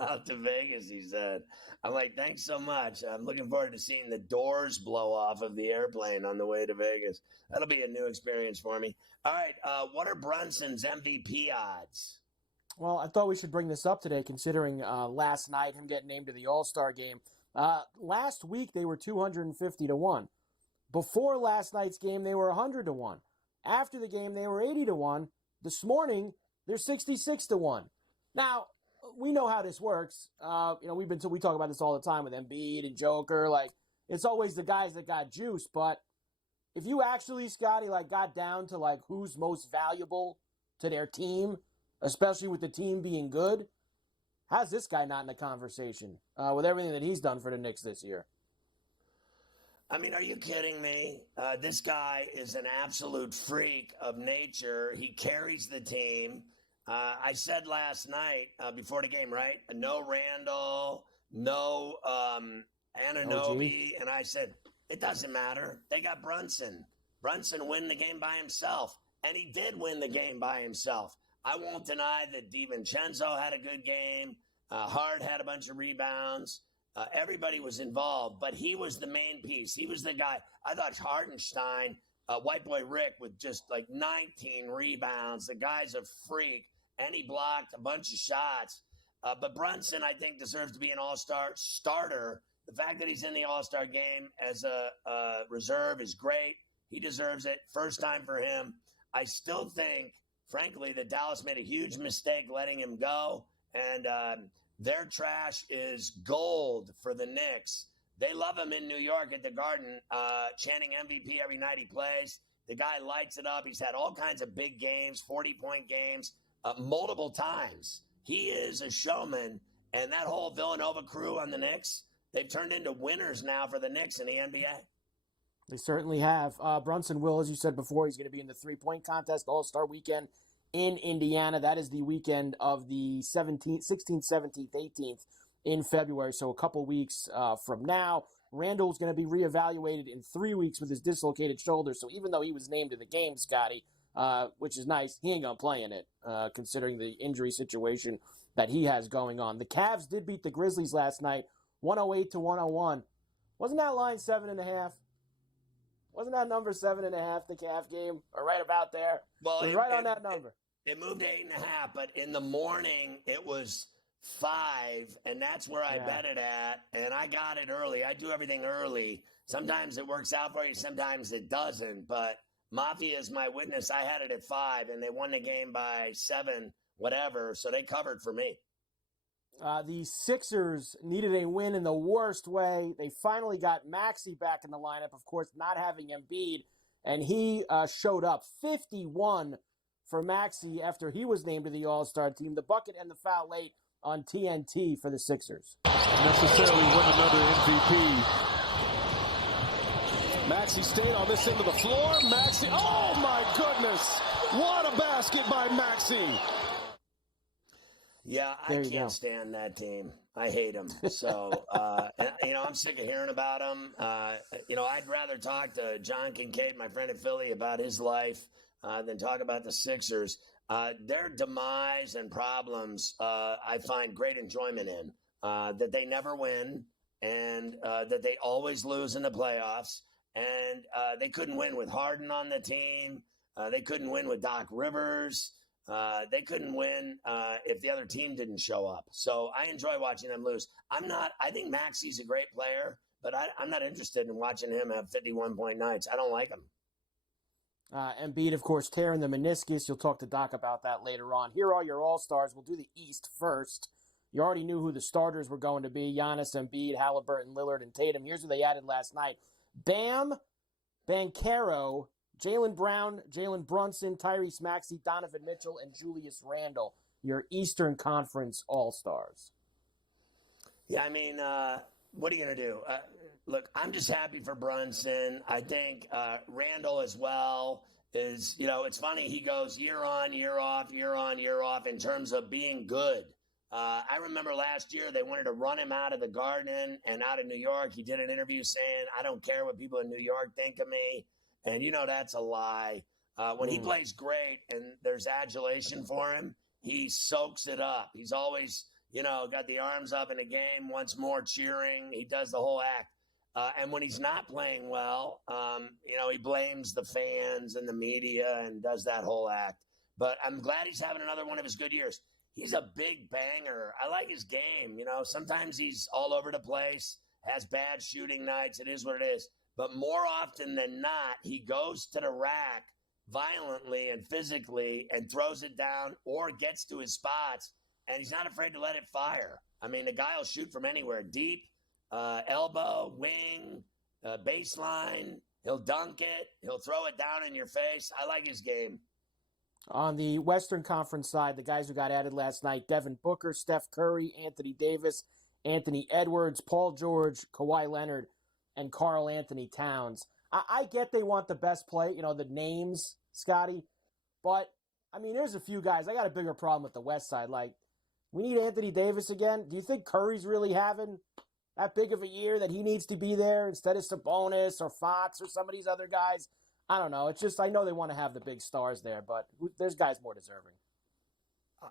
out to Vegas, he said. I'm like, thanks so much. I'm looking forward to seeing the doors blow off of the airplane on the way to Vegas. That'll be a new experience for me. All right, what are Brunson's MVP odds? Well, I thought we should bring this up today, considering last night him getting named to the All-Star game. Last week they were 250-1. Before last night's game, they were 100-1. After the game, they were 80-1. This morning, they're 66-1. Now, we know how this works. We talk about this all the time with Embiid and Joker. Like, it's always the guys that got juice. But if you actually, Scotty, got down to who's most valuable to their team, especially with the team being good, how's this guy not in the conversation with everything that he's done for the Knicks this year? I mean, are you kidding me? This guy is an absolute freak of nature. He carries the team. I said last night before the game, right? No Randall, no Anunoby. And I said, it doesn't matter. They got Brunson. Brunson win the game by himself. And he did win the game by himself. I won't deny that DiVincenzo had a good game. Hart had a bunch of rebounds. Everybody was involved, but he was the main piece. He was the guy. I thought Hartenstein, White Boy Rick, with just 19 rebounds. The guy's a freak, and he blocked a bunch of shots. But Brunson, I think, deserves to be an all-star starter. The fact that he's in the all-star game as a reserve is great. He deserves it. First time for him. I still think, frankly, that Dallas made a huge mistake letting him go, and their trash is gold for the Knicks. They love him in New York at the Garden, chanting MVP every night he plays. The guy lights it up. He's had all kinds of big games, 40-point games, multiple times. He is a showman, and that whole Villanova crew on the Knicks, they've turned into winners now for the Knicks in the NBA. They certainly have. Brunson will, as you said before, he's going to be in the three-point contest All-Star weekend in Indiana. That is the weekend of the 16th, 17th, 18th in February, so a couple weeks from now. Randall's going to be reevaluated in 3 weeks with his dislocated shoulder, so even though he was named to the game, Scotty, which is nice, he ain't going to play in it, considering the injury situation that he has going on. The Cavs did beat the Grizzlies last night, 108-101. Wasn't that line 7.5? Wasn't that number 7.5, the Cav game? Or right about there? Well, it was right on that number. It moved to 8.5, but in the morning it was 5, and that's where I bet it at. And I got it early. I do everything early. Sometimes it works out for you, sometimes it doesn't. But Mafia is my witness. I had it at 5, and they won the game by 7, whatever. So they covered for me. The Sixers needed a win in the worst way. They finally got Maxey back in the lineup, of course, not having Embiid, and he showed up. 51 for Maxey after he was named to the All-Star team. The bucket and the foul late on TNT for the Sixers. Necessarily win another MVP. Maxey stayed on this end of the floor. Maxey, oh my goodness! What a basket by Maxey! Yeah, I can't stand that team. I hate them. So, I'm sick of hearing about them. I'd rather talk to John Kincaid, my friend in Philly, about his life than talk about the Sixers. Their demise and problems I find great enjoyment in, that they never win and that they always lose in the playoffs. And they couldn't win with Harden on the team. They couldn't win with Doc Rivers. They couldn't win if the other team didn't show up. So I enjoy watching them lose. I think Maxey's a great player, but I'm not interested in watching him have 51-point nights. I don't like him. Embiid, of course, tearing the meniscus. You'll talk to Doc about that later on. Here are your All-Stars. We'll do the East first. You already knew who the starters were going to be: Giannis, Embiid, Halliburton, Lillard, and Tatum. Here's what they added last night: Bam, Banchero, Jaylen Brown, Jalen Brunson, Tyrese Maxey, Donovan Mitchell, and Julius Randle, your Eastern Conference All-Stars. Yeah, I mean, what are you going to do? Look, I'm just happy for Brunson. I think Randle as well is, it's funny. He goes year on, year off, year on, year off in terms of being good. I remember last year they wanted to run him out of the Garden and out of New York. He did an interview saying, I don't care what people in New York think of me. And that's a lie. When he plays great and there's adulation for him, he soaks it up. He's always, got the arms up in a game, once more cheering. He does the whole act. And when he's not playing well, he blames the fans and the media and does that whole act. But I'm glad he's having another one of his good years. He's a big banger. I like his game. Sometimes he's all over the place, has bad shooting nights. It is what it is. But more often than not, he goes to the rack violently and physically and throws it down or gets to his spots, and he's not afraid to let it fire. I mean, the guy will shoot from anywhere, deep, elbow, wing, baseline. He'll dunk it. He'll throw it down in your face. I like his game. On the Western Conference side, the guys who got added last night: Devin Booker, Steph Curry, Anthony Davis, Anthony Edwards, Paul George, Kawhi Leonard, and Karl Anthony Towns. I get they want the best play, the names, Scotty. But, I mean, there's a few guys. I got a bigger problem with the West side. Like, we need Anthony Davis again. Do you think Curry's really having that big of a year that he needs to be there instead of Sabonis or Fox or some of these other guys? I don't know. It's just, I know they want to have the big stars there, but there's guys more deserving.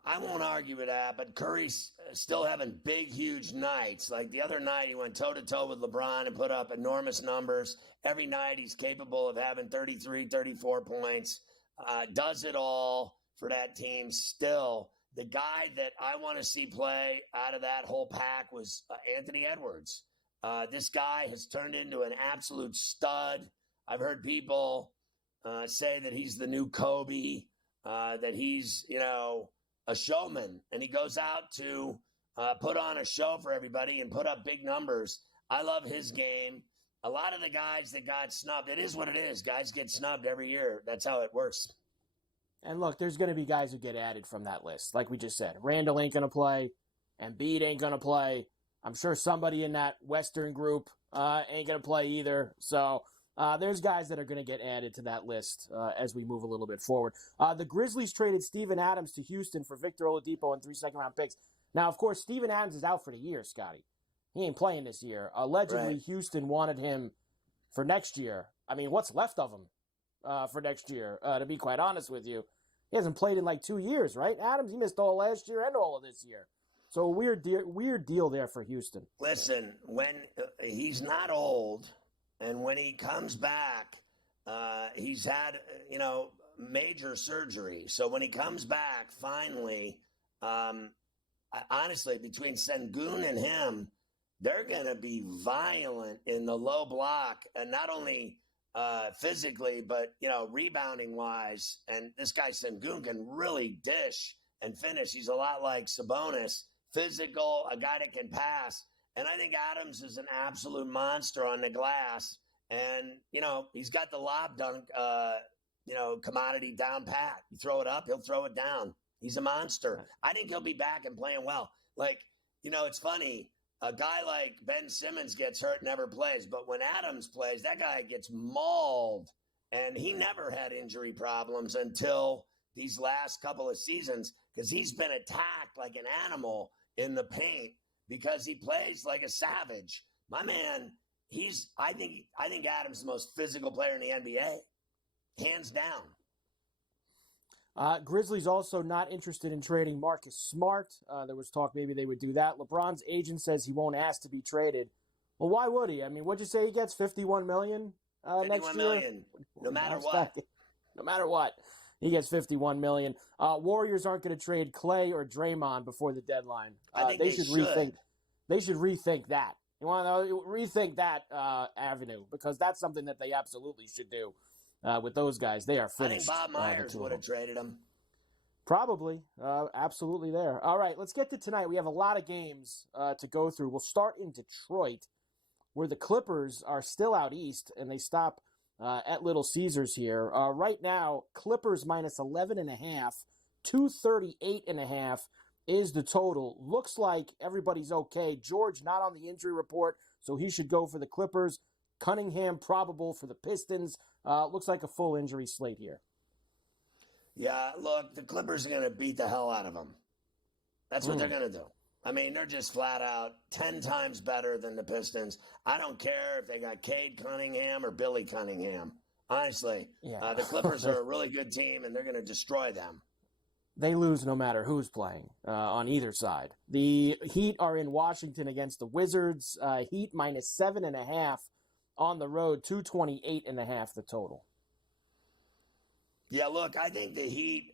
I won't argue with that, but Curry's still having big, huge nights. Like the other night, he went toe-to-toe with LeBron and put up enormous numbers. Every night, he's capable of having 33, 34 points. Does it all for that team still. The guy that I want to see play out of that whole pack was Anthony Edwards. This guy has turned into an absolute stud. I've heard people say that he's the new Kobe, that he's, a showman, and he goes out to put on a show for everybody and put up big numbers. I love his game. A lot of the guys that got snubbed, it is what it is. Guys get snubbed every year. That's how it works. And look, there's going to be guys who get added from that list. Like we just said, Randall ain't going to play. Embiid ain't going to play. I'm sure somebody in that Western group ain't going to play either. So there's guys that are going to get added to that list as we move a little bit forward. The Grizzlies traded Steven Adams to Houston for Victor Oladipo and 3 second-round picks. Now, of course, Steven Adams is out for the year, Scotty. He ain't playing this year. Allegedly, right. Houston wanted him for next year. I mean, what's left of him for next year, to be quite honest with you? He hasn't played in like 2 years, right? Adams, he missed all last year and all of this year. So a weird deal there for Houston. Listen, when he's not old, and when he comes back, he's had, major surgery. So when he comes back, finally, honestly, between Sengun and him, they're going to be violent in the low block, and not only physically, but, rebounding-wise. And this guy Sengun can really dish and finish. He's a lot like Sabonis, physical, a guy that can pass. And I think Adams is an absolute monster on the glass. And, he's got the lob dunk, commodity down pat. You throw it up, he'll throw it down. He's a monster. I think he'll be back and playing well. Like, it's funny. A guy like Ben Simmons gets hurt, never plays. But when Adams plays, that guy gets mauled. And he never had injury problems until these last couple of seasons, because he's been attacked like an animal in the paint because he plays like a savage. My man, I think Adams is the most physical player in the NBA, hands down. Grizzlies also not interested in trading Marcus Smart. There was talk maybe they would do that. LeBron's agent says he won't ask to be traded. Well, why would he? I mean, what'd you say he gets? $51 million next year? $51 million, no matter what. No matter what, he gets $51 million. Warriors aren't going to trade Clay or Draymond before the deadline. I think they should rethink. They should rethink that. You want to rethink that avenue, because that's something that they absolutely should do with those guys. They are finished. I think Bob Myers would have traded him. Probably. Absolutely there. All right, let's get to tonight. We have a lot of games to go through. We'll start in Detroit, where the Clippers are still out east, and they stop at Little Caesars here. Right now, Clippers minus 11.5, 238.5 is the total. Looks like everybody's okay. George not on the injury report, so he should go for the Clippers. Cunningham probable for the Pistons. Looks like a full injury slate here. Yeah, look, the Clippers are going to beat the hell out of them. That's what they're going to do. I mean, they're just flat out 10 times better than the Pistons. I don't care if they got Cade Cunningham or Billy Cunningham. Honestly, the Clippers are a really good team, and they're going to destroy them. They lose no matter who's playing on either side. The Heat are in Washington against the Wizards. Heat minus 7.5 on the road, 228.5 the total. Yeah, look, I think the Heat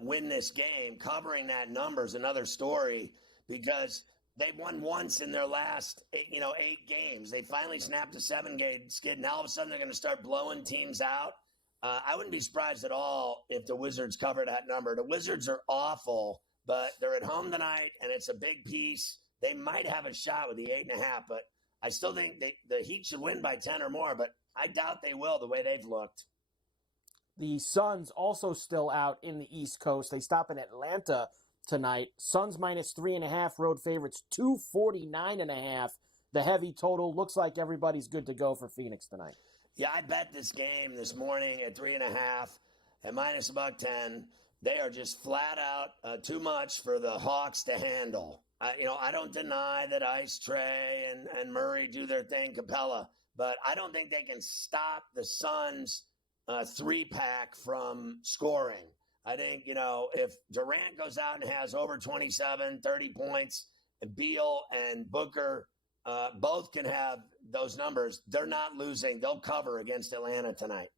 win this game. Covering that number is another story because they've won once in their last 8 games. They finally snapped a 7-game skid, and all of a sudden they're going to start blowing teams out. I wouldn't be surprised at all if the Wizards cover that number. The Wizards are awful, but they're at home tonight, and it's a big piece. They might have a shot with the 8.5, but I still think the Heat should win by 10 or more, but I doubt they will the way they've looked. The Suns also still out in the East Coast. They stop in Atlanta tonight. Suns minus 3.5, road favorites, 249.5. The heavy total. Looks like everybody's good to go for Phoenix tonight. Yeah, I bet this game this morning at 3.5 at minus $1.10. They are just flat out too much for the Hawks to handle. I don't deny that Ice Trey and Murray do their thing, Capella, but I don't think they can stop the Suns' 3-pack from scoring. I think, if Durant goes out and has over 27, 30 points, and Beal and Booker both can have those numbers, they're not losing. They'll cover against Atlanta tonight.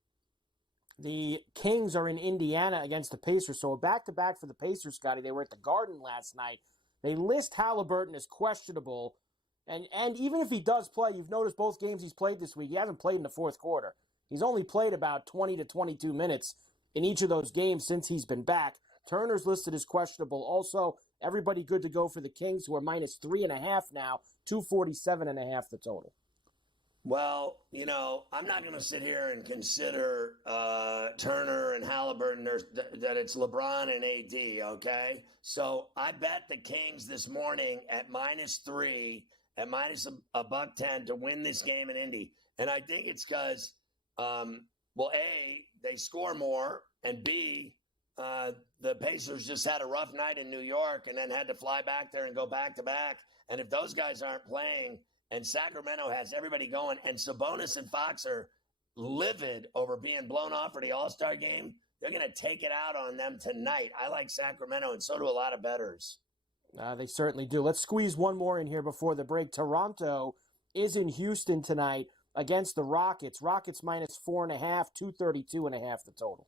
The Kings are in Indiana against the Pacers. So a back-to-back for the Pacers, Scotty. They were at the Garden last night. They list Halliburton as questionable. And even if he does play, you've noticed both games he's played this week, he hasn't played in the fourth quarter. He's only played about 20 to 22 minutes in each of those games since he's been back. Turner's listed as questionable. Also, everybody good to go for the Kings, who are minus 3.5 now, 247.5 the total. Well, I'm not going to sit here and consider Turner and Halliburton that it's LeBron and AD, okay? So I bet the Kings this morning at minus 3, at minus $1.10 to win this game in Indy. And I think it's because, A, they score more, and B, the Pacers just had a rough night in New York and then had to fly back there and go back-to-back. And if those guys aren't playing and Sacramento has everybody going and Sabonis and Fox are livid over being blown off for the All-Star game, they're going to take it out on them tonight. I like Sacramento, and so do a lot of bettors. They certainly do. Let's squeeze one more in here before the break. Toronto is in Houston tonight against the Rockets. Rockets minus 4.5, 232.5 the total.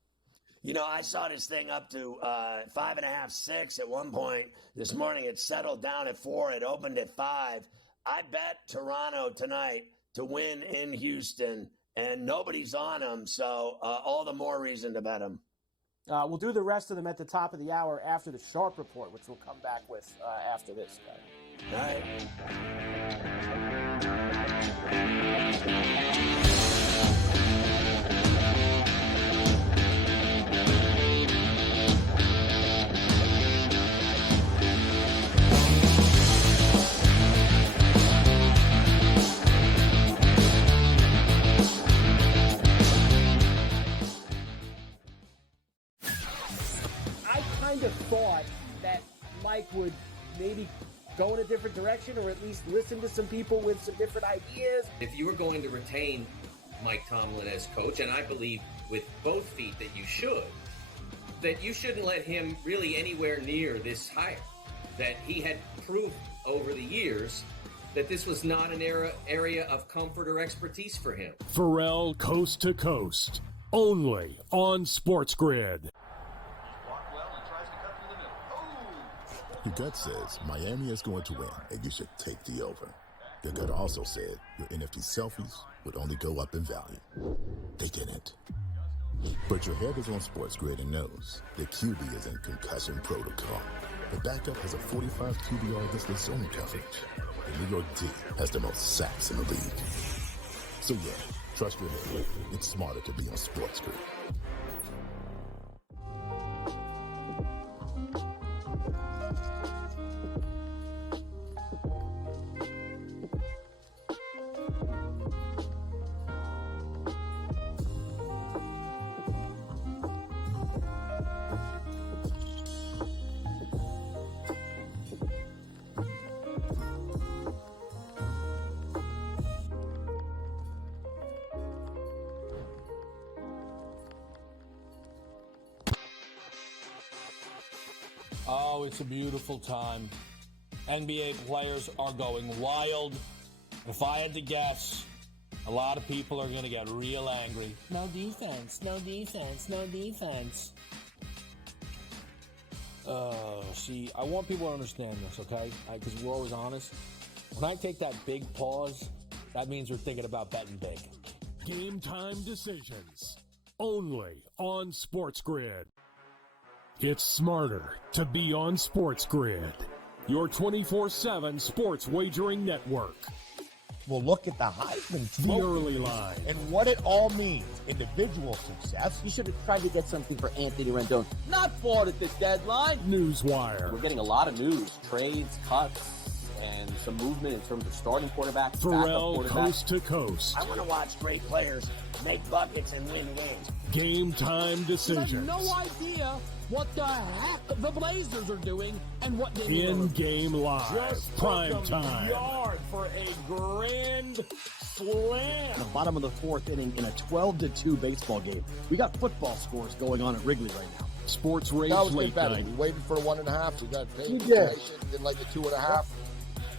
I saw this thing up to 5.5, 6 at one point this morning. It settled down at 4. It opened at 5. I bet Toronto tonight to win in Houston, and nobody's on them, so all the more reason to bet them. We'll do the rest of them at the top of the hour after the Sharp Report, which we'll come back with after this. All right. Thought that Mike would maybe go in a different direction, or at least listen to some people with some different ideas. If you were going to retain Mike Tomlin as coach, and I believe with both feet that you shouldn't let him really anywhere near this hire. That he had proved over the years that this was not an area of comfort or expertise for him. Ferrall Coast to Coast, only on SportsGrid. Your gut says Miami is going to win, and you should take the over. Your gut also said your NFT selfies would only go up in value. They didn't. But your head is on SportsGrid and knows the QB is in concussion protocol. The backup has a 45 QBR against the zone coverage. The New York D has the most sacks in the league. So yeah, trust your head. It's smarter to be on SportsGrid. Oh, it's a beautiful time. NBA players are going wild. If I had to guess, a lot of people are going to get real angry. No defense, no defense, no defense. See, I want people to understand this, okay? Because we're always honest. When I take that big pause, that means we're thinking about betting big. Game time decisions. Only on SportsGrid. It's smarter to be on SportsGrid. Your 24/7 sports wagering network. We'll look at the Heisman The early line. and what it all means. Individual success. You should have tried to get something for Anthony Rendon. Not bought at the deadline. Newswire. We're getting a lot of news, trades, cuts, and some movement in terms of starting quarterbacks, Pharrell backup quarterbacks. coast to coast. I want to watch great players make buckets and win games. Game time You decisions. have no idea what the heck the Blazers are doing and what they In-game live. Just Prime took them time. yard for a grand slam. The bottom of the fourth inning in a 12-2 baseball game. We got football scores going on at Wrigley right now. Sports Rage That was Late good betting. Night. We waited for 1.5. We got paid. We did. Didn't like the 2.5.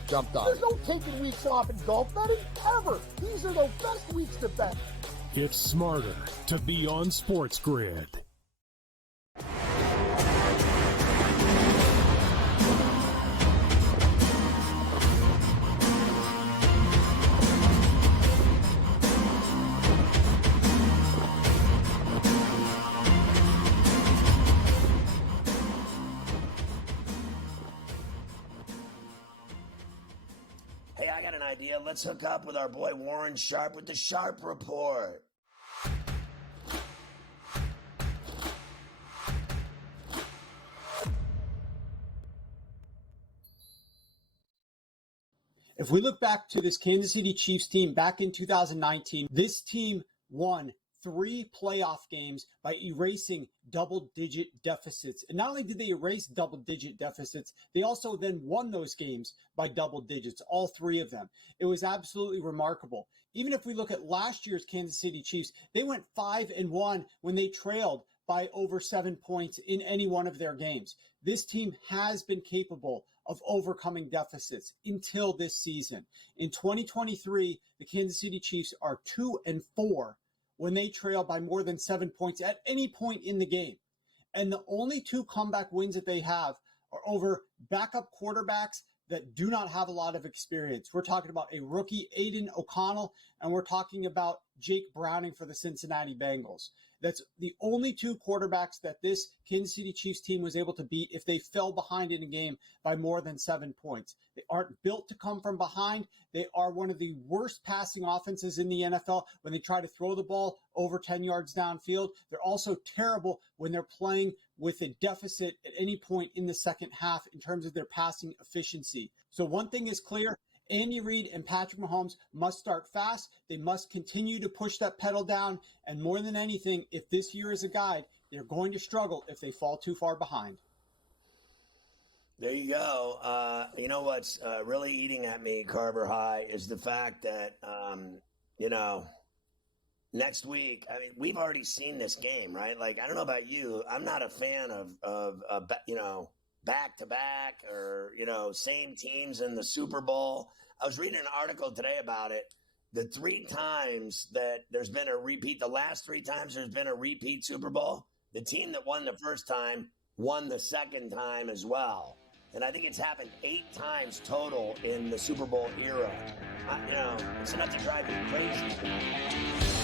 Jumped on There's it. no taking weeks off in golf betting ever. These are the best weeks to bet. It's smarter to be on SportsGrid. Hey, I got an idea. Let's hook up with our boy Warren Sharp with the Sharp Report. If we look back to this Kansas City Chiefs team back in 2019, this team won 3 playoff games by erasing double-digit deficits. And not only did they erase double-digit deficits, they also then won those games by double digits, all 3 of them. It was absolutely remarkable. Even if we look at last year's Kansas City Chiefs, they went 5-1 when they trailed by over 7 points in any one of their games. This team has been capable of overcoming deficits until this season. In 2023, the Kansas City Chiefs are 2-4 when they trail by more than 7 points at any point in the game. And the only 2 comeback wins that they have are over backup quarterbacks that do not have a lot of experience. We're talking about a rookie, Aiden O'Connell, and we're talking about Jake Browning for the Cincinnati Bengals. That's the only 2 quarterbacks that this Kansas City Chiefs team was able to beat if they fell behind in a game by more than 7 points. They aren't built to come from behind. They are one of the worst passing offenses in the NFL when they try to throw the ball over 10 yards downfield. They're also terrible when they're playing with a deficit at any point in the second half in terms of their passing efficiency. So one thing is clear. Andy Reid and Patrick Mahomes must start fast. They must continue to push that pedal down. And more than anything, if this year is a guide, they're going to struggle if they fall too far behind. There you go. You know what's really eating at me, Carver High, is the fact that, next week, I mean, we've already seen this game, right? Like, I don't know about you. I'm not a fan of back-to-back or, same teams in the Super Bowl. I was reading an article today about it. The 3 times that there's been a repeat, the last 3 times there's been a repeat Super Bowl, the team that won the first time won the second time as well. And I think it's happened 8 times total in the Super Bowl era. It's enough to drive you crazy.